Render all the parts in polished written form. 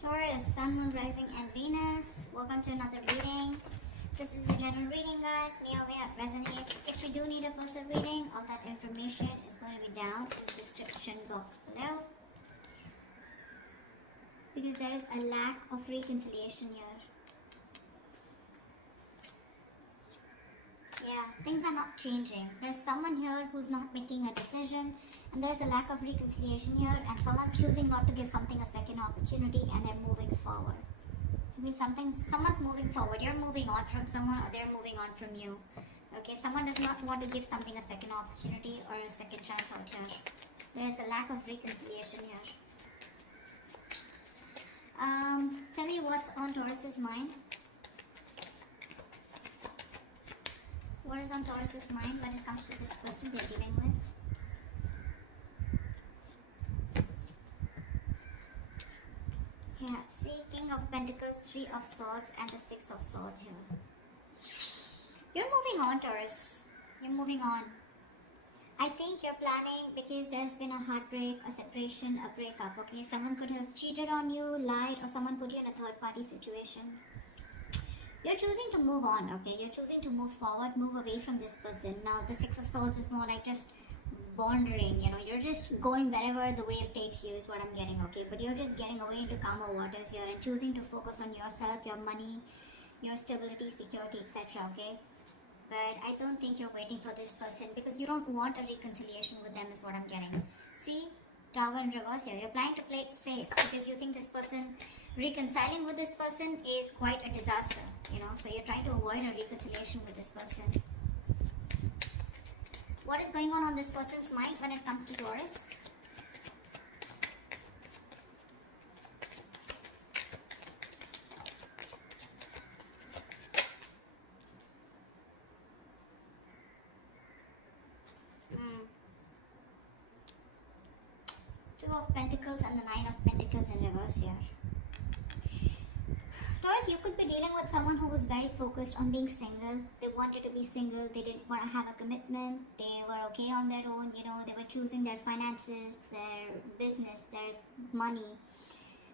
Taurus, Sun, Moon, Rising, and Venus. Welcome to another reading. This is a general reading, guys. May or may not resonate. If you do need a personal reading, all that information is going to be down in the description box below. Because there is a lack of reconciliation here. Yeah, things are not changing. There's someone here who's not making a decision, and there's a lack of reconciliation here, and someone's choosing not to give something a second opportunity, and they're moving forward. I mean, someone's moving forward. You're moving on from someone, or they're moving on from you. Okay, someone does not want to give something a second opportunity or a second chance out here. There is a lack of reconciliation here. Tell me what's on Taurus's mind. What is on Taurus's mind when it comes to this person they're dealing with? Yeah, see, King of Pentacles, Three of Swords, and the Six of Swords here. You're moving on, Taurus. You're moving on. I think you're planning because there's been a heartbreak, a separation, a breakup, okay? Someone could have cheated on you, lied, or someone put you in a third-party situation. You're choosing to move on, okay? You're choosing to move forward, move away from this person. Now, the Six of Swords is more like just wandering, you know? You're just going wherever the wave takes you is what I'm getting, okay? But you're just getting away into calmer waters here and choosing to focus on yourself, your money, your stability, security, etc., okay? But I don't think you're waiting for this person because you don't want a reconciliation with them is what I'm getting. See? Tower in reverse here. You're planning to play it safe because you think this person, reconciling with this person is quite a disaster, you know, so you're trying to avoid a reconciliation with this person. What is going on this person's mind when it comes to Taurus? Two of Pentacles and the Nine of Pentacles in reverse here. Taurus, you could be dealing with someone who was very focused on being single. They wanted to be single. They didn't want to have a commitment. They were okay on their own. You know, they were choosing their finances, their business, their money,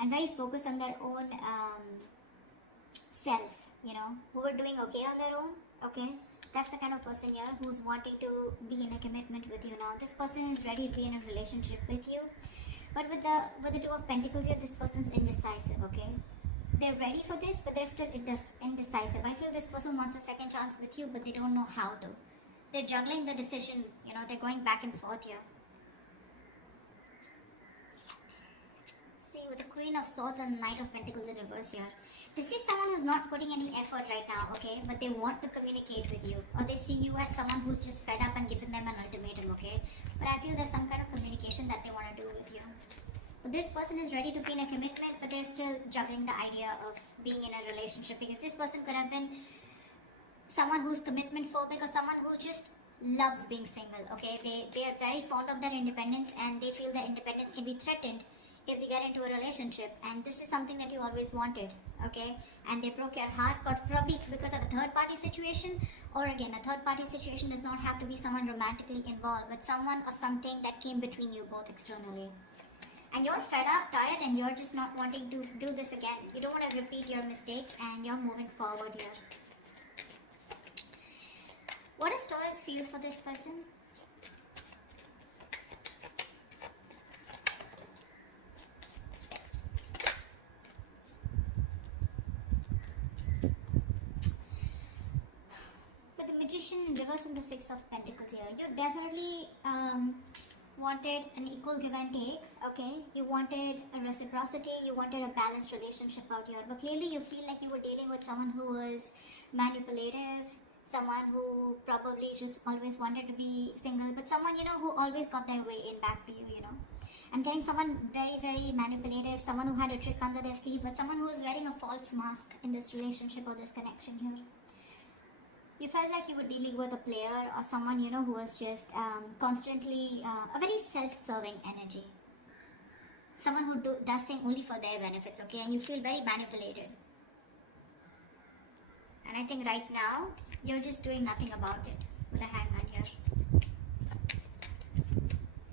and very focused on their own self, you know, who were doing okay on their own. Okay, that's the kind of person here who's wanting to be in a commitment with you now. This person is ready to be in a relationship with you. But with the Two of Pentacles here, this person's indecisive, okay? They're ready for this, but they're still indecisive. I feel this person wants a second chance with you, but they don't know how to. They're juggling the decision, you know, they're going back and forth here. See, with the Queen of Swords and the Knight of Pentacles in reverse here. This is someone who's not putting any effort right now, okay? But they want to communicate with you. Or they see you as someone who's just fed up and given them an ultimatum, okay? But I feel there's some kind of communication that they want to do with you. But this person is ready to be in a commitment, but they're still juggling the idea of being in a relationship. Because this person could have been someone who's commitment phobic or someone who just loves being single, okay? They are very fond of their independence and they feel their independence can be threatened if they get into a relationship, and this is something that you always wanted, okay? And they broke your heart, probably because of a third-party situation, or again, a third-party situation does not have to be someone romantically involved, but someone or something that came between you both externally. And you're fed up, tired, and you're just not wanting to do this again. You don't want to repeat your mistakes, and you're moving forward here. What does Taurus feel for this person? In reverse and the Six of Pentacles here, you definitely wanted an equal give and take, okay? You wanted a reciprocity, you wanted a balanced relationship out here, but clearly you feel like you were dealing with someone who was manipulative, someone who probably just always wanted to be single, but someone, you know, who always got their way in back to you, you know. I'm getting someone very, very manipulative, someone who had a trick under their sleeve, but someone who is wearing a false mask in this relationship or this connection here. You felt like you were dealing with a player or someone, you know, who was just constantly a very self-serving energy. Someone who does things only for their benefits, okay? And you feel very manipulated. And I think right now, you're just doing nothing about it with a Hangman here.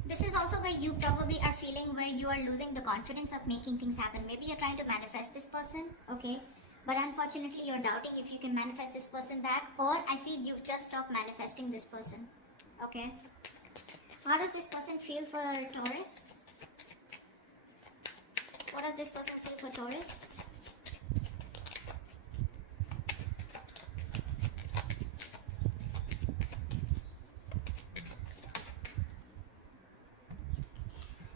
This is also where you probably are feeling where you are losing the confidence of making things happen. Maybe you're trying to manifest this person, okay? But unfortunately, you're doubting if you can manifest this person back, or I feel you've just stopped manifesting this person, okay? How does this person feel for Taurus? What does this person feel for Taurus?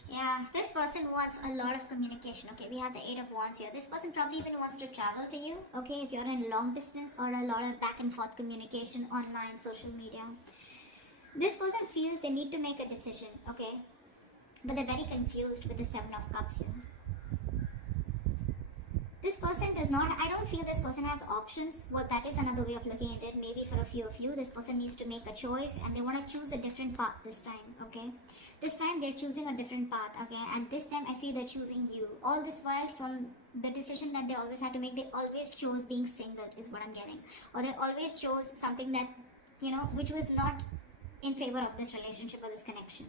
Yeah, this person wants a lot of communication. Okay, we have the 8 of Wands here. This person probably even wants to travel to you. Okay, if you're in long distance, or a lot of back and forth communication online, social media. This person feels they need to make a decision. Okay, but they're very confused with the 7 of Cups here. This person does not, I don't feel this person has options. Well, that is another way of looking at it. Maybe for a few of you, this person needs to make a choice and they want to choose a different path this time, okay? This time they're choosing a different path, okay? And this time I feel they're choosing you. All this while, from the decision that they always had to make, they always chose being single, is what I'm getting. Or they always chose something that, you know, which was not in favor of this relationship or this connection.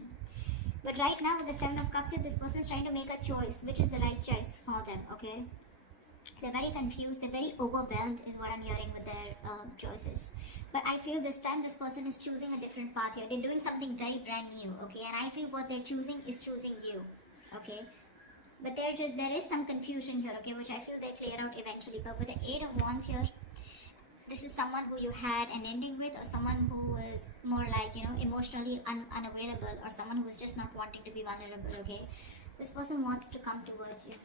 But right now with the 7 of Cups, this person is trying to make a choice, which is the right choice for them, okay? They're very confused, they're very overwhelmed is what I'm hearing with their choices. But I feel this time this person is choosing a different path here. They're doing something very brand new, okay? And I feel what they're choosing is choosing you, okay? But there is some confusion here, okay? Which I feel they clear out eventually. But with the 8 of Wands here, this is someone who you had an ending with, or someone who is more like, you know, emotionally unavailable, or someone who is just not wanting to be vulnerable, okay? This person wants to come towards you.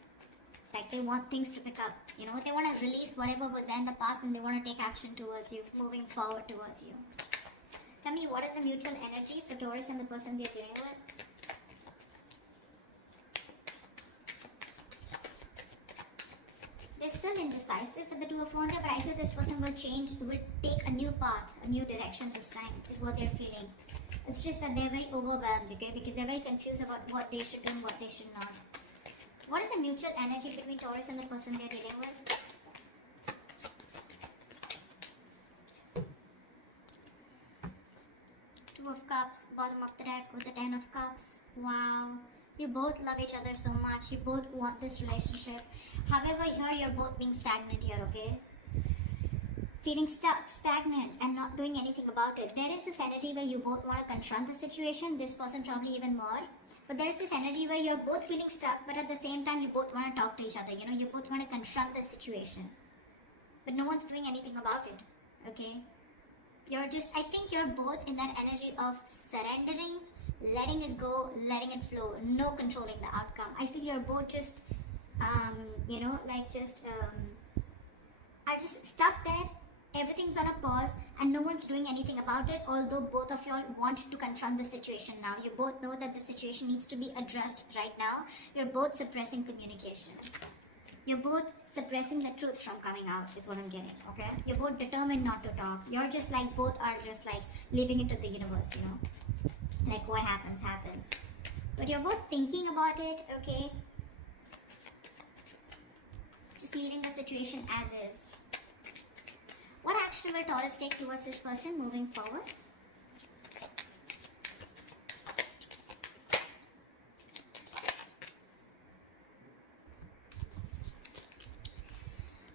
Like they want things to pick up, you know, they want to release whatever was there in the past and they want to take action towards you, moving forward towards you. Tell me, what is the mutual energy for Taurus and the person they're dealing with? They're still indecisive with the 2 of Wands, but I feel this person will take a new path, a new direction this time, is what they're feeling. It's just that they're very overwhelmed, okay, because they're very confused about what they should do and what they should not. What is the mutual energy between Taurus and the person they're dealing with? Two of Cups, bottom of the deck with the 10 of Cups. Wow. You both love each other so much. You both want this relationship. However, here you're both being stagnant here, okay? Feeling stuck, stagnant, and not doing anything about it. There is this energy where you both want to confront the situation. This person probably even more. But there is this energy where you're both feeling stuck, but at the same time you both want to talk to each other. You know, you both want to confront the situation. But no one's doing anything about it, okay? I think you're both in that energy of surrendering, letting it go, letting it flow, no controlling the outcome. I feel you're both just, you know, like are just stuck there. Everything's on a pause and no one's doing anything about it, although both of y'all want to confront the situation now. You both know that the situation needs to be addressed right now. You're both suppressing communication. You're both suppressing the truth from coming out, is what I'm getting, okay? You're both determined not to talk. You're just like, both are just like leaving it to the universe, you know? Like what happens, happens. But you're both thinking about it, okay? Just leaving the situation as is. What action will Taurus take towards this person moving forward?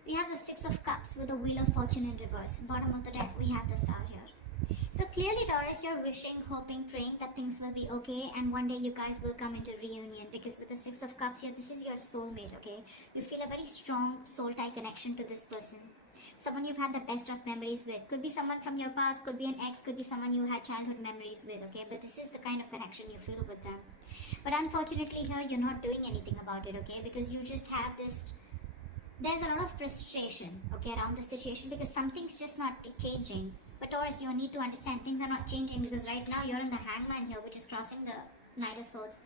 We have the 6 of Cups with the Wheel of Fortune in reverse. Bottom of the deck, we have the Star here. So clearly, Taurus, you're wishing, hoping, praying that things will be okay and one day you guys will come into reunion, because with the 6 of Cups here, this is your soulmate, okay? You feel a very strong soul tie connection to this person. Someone you've had the best of memories with. Could be someone from your past, could be an ex, could be someone you had childhood memories with, okay? But this is the kind of connection you feel with them. But unfortunately here, you're not doing anything about it, okay? Because you just have this, there's a lot of frustration, okay, around the situation, because something's just not changing. But Taurus, you need to understand things are not changing, because right now you're in the Hangman here, which is crossing the Knight of Swords.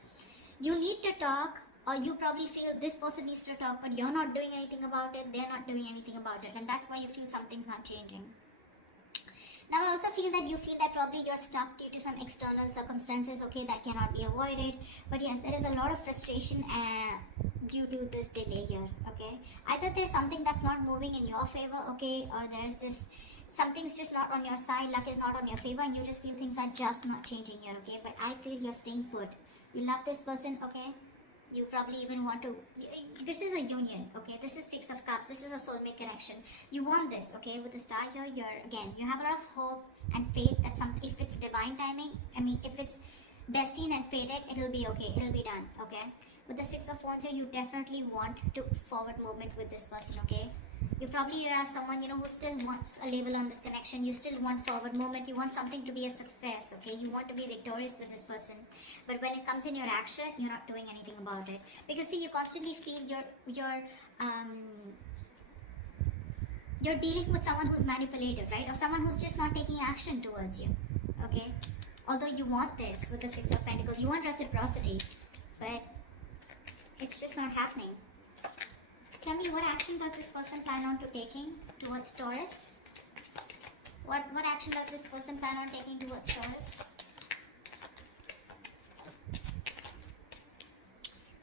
You need to talk, or you probably feel this person needs to talk, but you're not doing anything about it, they're not doing anything about it, and that's why you feel something's not changing. Now I also feel that probably you're stuck due to some external circumstances, okay, that cannot be avoided. But yes, there is a lot of frustration due to this delay here, okay. Either there's something that's not moving in your favor, okay, or there's this, something's just not on your side, luck is not on your favor, and you just feel things are just not changing here, okay. But I feel you're staying put. You love this person, okay? You probably even want to, this is a union, okay? This is Six of Cups. This is a soulmate connection. You want this, okay? With the star here, you have a lot of hope and faith that if it's divine timing, I mean, if it's destined and fated, it'll be okay. It'll be done, okay? With the Six of Wands here, you definitely want to forward movement with this person, okay? You probably are someone, who still wants a label on this connection. You still want forward movement. You want something to be a success, okay? You want to be victorious with this person. But when it comes in your action, you're not doing anything about it. Because see, you constantly feel you're dealing with someone who's manipulative, right? Or someone who's just not taking action towards you, okay? Although you want this with the Six of Pentacles, you want reciprocity, but it's just not happening. Tell me, what action does this person plan on to taking towards Taurus? What action does this person plan on taking towards Taurus?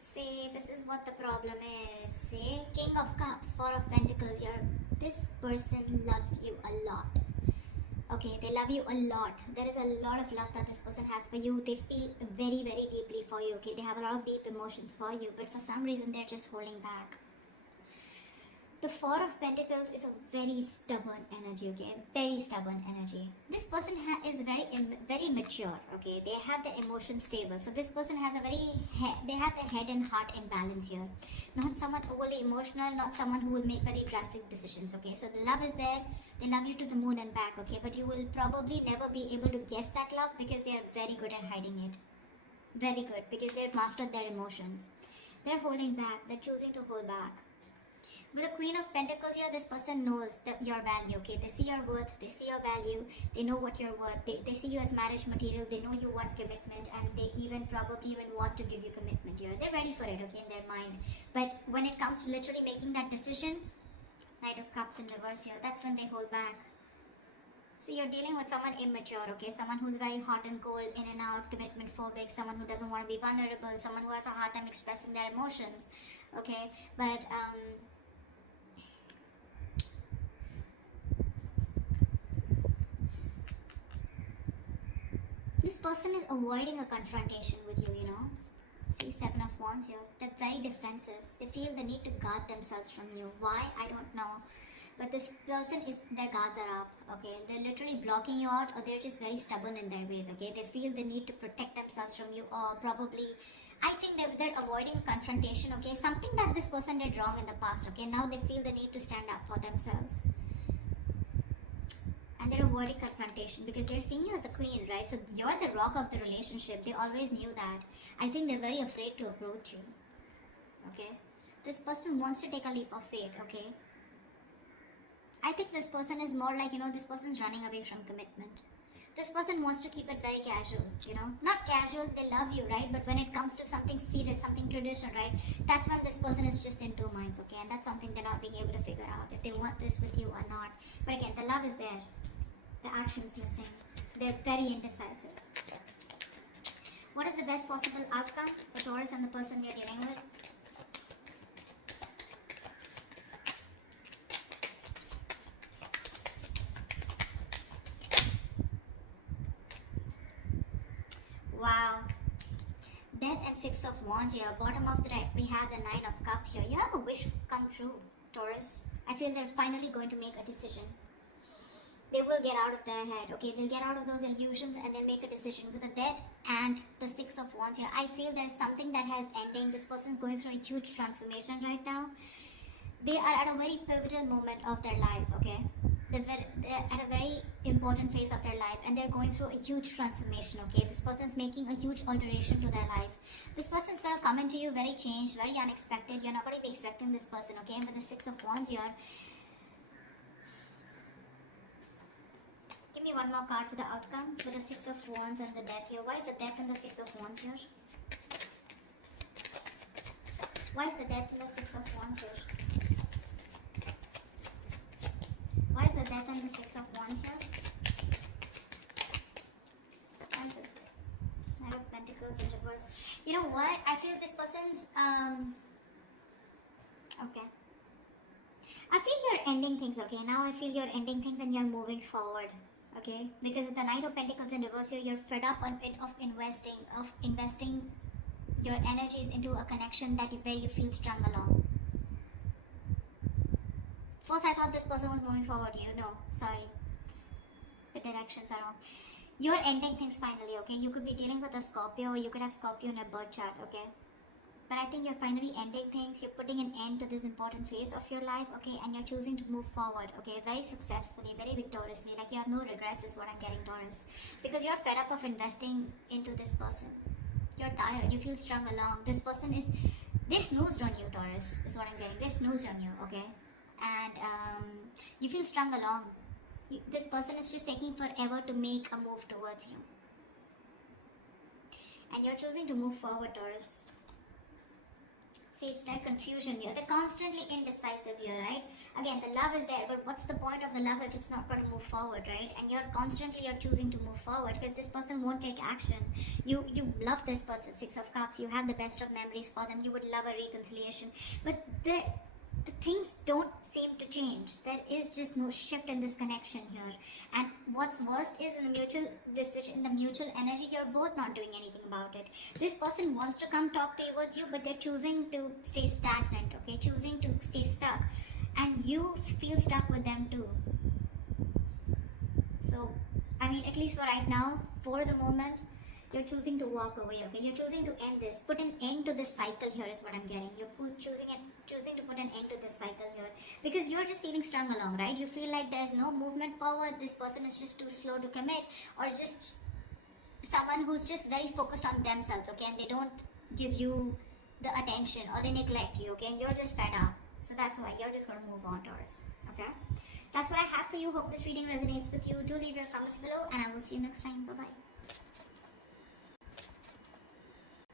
See, this is what the problem is. See, King of Cups, Four of Pentacles here. This person loves you a lot. Okay, they love you a lot. There is a lot of love that this person has for you. They feel very, very deeply for you. Okay, they have a lot of deep emotions for you, but for some reason they're just holding back. The Four of Pentacles is a very stubborn energy, okay? Very stubborn energy. This person is very mature, okay? They have the emotion stable. So this person has they have their head and heart in balance here. Not someone overly emotional, not someone who will make very drastic decisions, okay? So the love is there. They love you to the moon and back, okay? But you will probably never be able to guess that love because they are very good at hiding it. Very good, because they've mastered their emotions. They're holding back. They're choosing to hold back. With the Queen of Pentacles here, this person knows your value, okay? They see your worth, they see your value, they know what you're worth, they see you as marriage material, they know you want commitment, and they probably even want to give you commitment here. They're ready for it, okay, in their mind. But when it comes to literally making that decision, Knight of Cups in reverse here, that's when they hold back. So you're dealing with someone immature, okay? Someone who's very hot and cold, in and out, commitment phobic, someone who doesn't want to be vulnerable, someone who has a hard time expressing their emotions, okay? But, this person is avoiding a confrontation with you, See, Seven of Wands here. They're very defensive. They feel the need to guard themselves from you. Why? I don't know. But this person their guards are up, okay? They're literally blocking you out, or they're just very stubborn in their ways, okay? They feel the need to protect themselves from you, or probably, I think they're avoiding confrontation, okay? Something that this person did wrong in the past, okay? Now they feel the need to stand up for themselves. And they're avoiding confrontation because they're seeing you as the queen, right? So you're the rock of the relationship. They always knew that. I think they're very afraid to approach you, okay? This person wants to take a leap of faith, okay? I think this person is more like, this person's running away from commitment. This person wants to keep it very casual, Not casual, they love you, right? But when it comes to something serious, something traditional, right? That's when this person is just in two minds, okay? And that's something they're not being able to figure out, if they want this with you or not. But again, the love is there. The action's missing. They're very indecisive. What is the best possible outcome for Taurus and the person they're dealing with? Wow. Death and Six of Wands here. Bottom of the deck, we have the Nine of Cups here. You have a wish come true, Taurus. I feel they're finally going to make a decision. They will get out of their head, okay? They'll get out of those illusions and they'll make a decision. With the Death and the Six of Wands here, I feel there's something that has ending. This person's going through a huge transformation right now. They are at a very pivotal moment of their life, okay? They're at a very important phase of their life and they're going through a huge transformation, okay? This person's making a huge alteration to their life. This person's going to come into you very changed, very unexpected. You're not going to be expecting this person, okay? And with the Six of Wands here, give me one more card for the outcome. With the Six of Wands and the Death here. Why is the Death and the Six of Wands here? Why is the Death and the Six of Wands here? Why is the Death and the Six of Wands here? And the Knight of Pentacles in reverse. You know what? I feel this person's okay. I feel you're ending things, okay? Now I feel you're ending things and you're moving forward, okay? Because the Knight of Pentacles in reverse here, you're fed up of investing your energies into a connection where you feel strung along. First, I thought this person was moving forward. No, sorry. The directions are wrong. You're ending things finally, okay? You could be dealing with a Scorpio, or you could have Scorpio in a birth chart, okay? But I think you're finally ending things. You're putting an end to this important phase of your life, okay? And you're choosing to move forward, okay? Very successfully, very victoriously. Like you have no regrets is what I'm getting, Taurus. Because you're fed up of investing into this person. You're tired. You feel strung along. This person they snoozed on you, Taurus, is what I'm getting. They snoozed on you, okay? And you feel strung along. This person is just taking forever to make a move towards you. And you're choosing to move forward, Taurus. See, it's that confusion here. They're constantly indecisive here, right? Again, the love is there, but what's the point of the love if it's not going to move forward, right? And you're choosing to move forward because this person won't take action. You love this person, Six of Cups. You have the best of memories for them. You would love a reconciliation. But the things don't seem to change. There is just no shift in this connection here. And what's worst is in the mutual decision, in the mutual energy, you're both not doing anything about it. This person wants to come talk towards you, but they're choosing to stay stagnant, okay? Choosing to stay stuck. And you feel stuck with them too. So, I mean, at least for right now, for the moment, you're choosing to walk away, okay? You're choosing to end this. Put an end to this cycle here is what I'm getting. You're choosing to put an end to this cycle here. Because you're just feeling strung along, right? You feel like there's no movement forward. This person is just too slow to commit. Or just someone who's just very focused on themselves, okay? And they don't give you the attention or they neglect you, okay? And you're just fed up. So that's why you're just going to move on, Taurus, okay? That's what I have for you. Hope this reading resonates with you. Do leave your comments below and I will see you next time. Bye-bye.